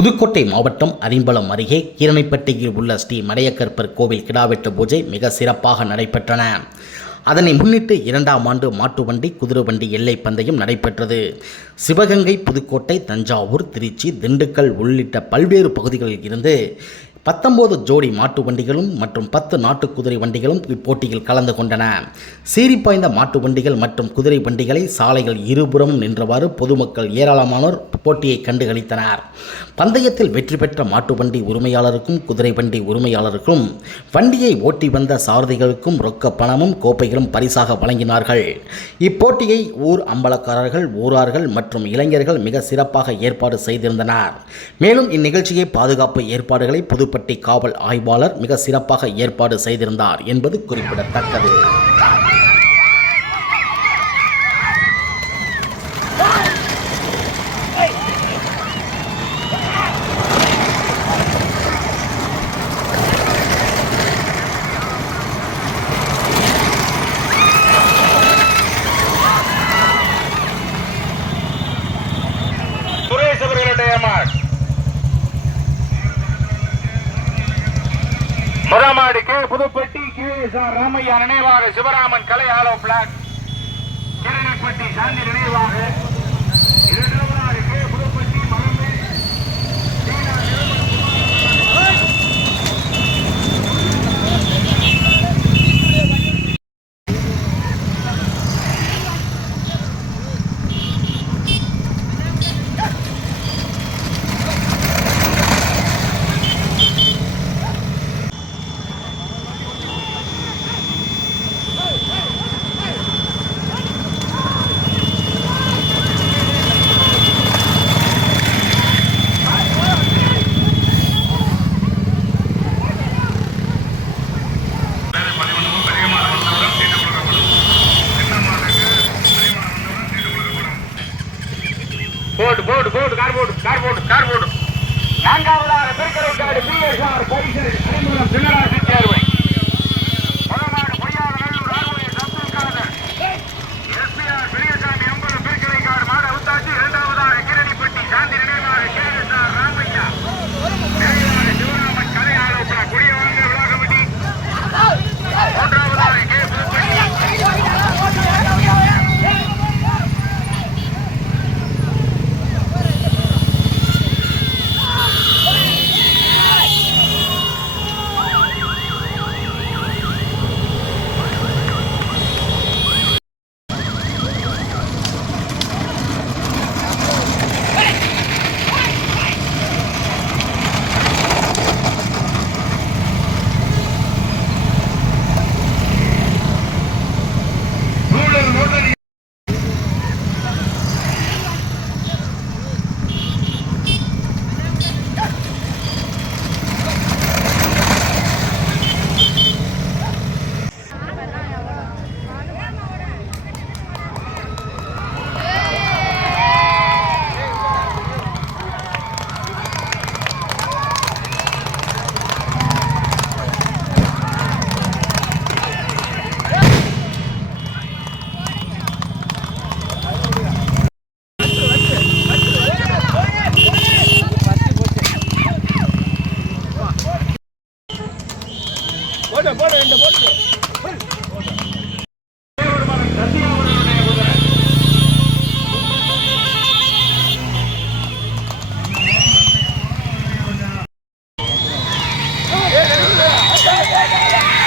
புதுக்கோட்டை மாவட்டம் அரிம்பலம் அருகே கீரணைப்பட்டியில் உள்ள ஸ்ரீ மலையக்கற்பர் கோவில் கிடாவெட்டு பூஜை மிக சிறப்பாக நடைபெற்றன. அதனை முன்னிட்டு இரண்டாம் ஆண்டு மாட்டு வண்டி குதிரை வண்டி எல்லை பந்தயம் நடைபெற்றது. சிவகங்கை புதுக்கோட்டை தஞ்சாவூர் திருச்சி திண்டுக்கல் உள்ளிட்ட பல்வேறு பகுதிகளில் இருந்து பத்தொம்போது ஜோடி மாட்டு வண்டிகளும் மற்றும் பத்து நாட்டு குதிரை வண்டிகளும் இப்போட்டியில் கலந்து கொண்டன. சீரிப்பாய்ந்த மாட்டு வண்டிகள் மற்றும் குதிரை வண்டிகளை சாலைகள் இருபுறமும் நின்றவாறு பொதுமக்கள் ஏராளமானோர் போட்டியை கண்டுகளித்தனர். பந்தயத்தில் வெற்றி பெற்ற மாட்டு வண்டி உரிமையாளருக்கும் குதிரை வண்டி உரிமையாளருக்கும் வண்டியை ஓட்டி வந்த சாரதிகளுக்கும் ரொக்க பணமும் கோப்பைகளும் பரிசாக வழங்கினார்கள். இப்போட்டியை ஊர் அம்பலக்காரர்கள் ஊரார்கள் மற்றும் இளைஞர்கள் மிக சிறப்பாக ஏற்பாடு செய்திருந்தனர். மேலும் இந்நிகழ்ச்சியை பாதுகாப்பு ஏற்பாடுகளை புதுப்பட்டி காவல் ஆய்வாளர் மிக சிறப்பாக ஏற்பாடு செய்திருந்தார் என்பது குறிப்பிடத்தக்கது Mark. Pudupatti K R Ramaiah நினைவாக சிவராமன் கலை ஆலோ பிளாக். கிரணிப்பட்டி சாந்தி நினைவாக. இரண்டும் போட்டு போட்டு போட்டு கார் போட்டு கார் போட்டு கார் போட்டு நான்காவதாக திருக்கரவுக்காடு பிஎஸ்ஆர் பரிசல் அனைமூலம் சின்னராசி சேர்வை போடு போடு ரெண்டு போட்டு Yeah, yeah, yeah.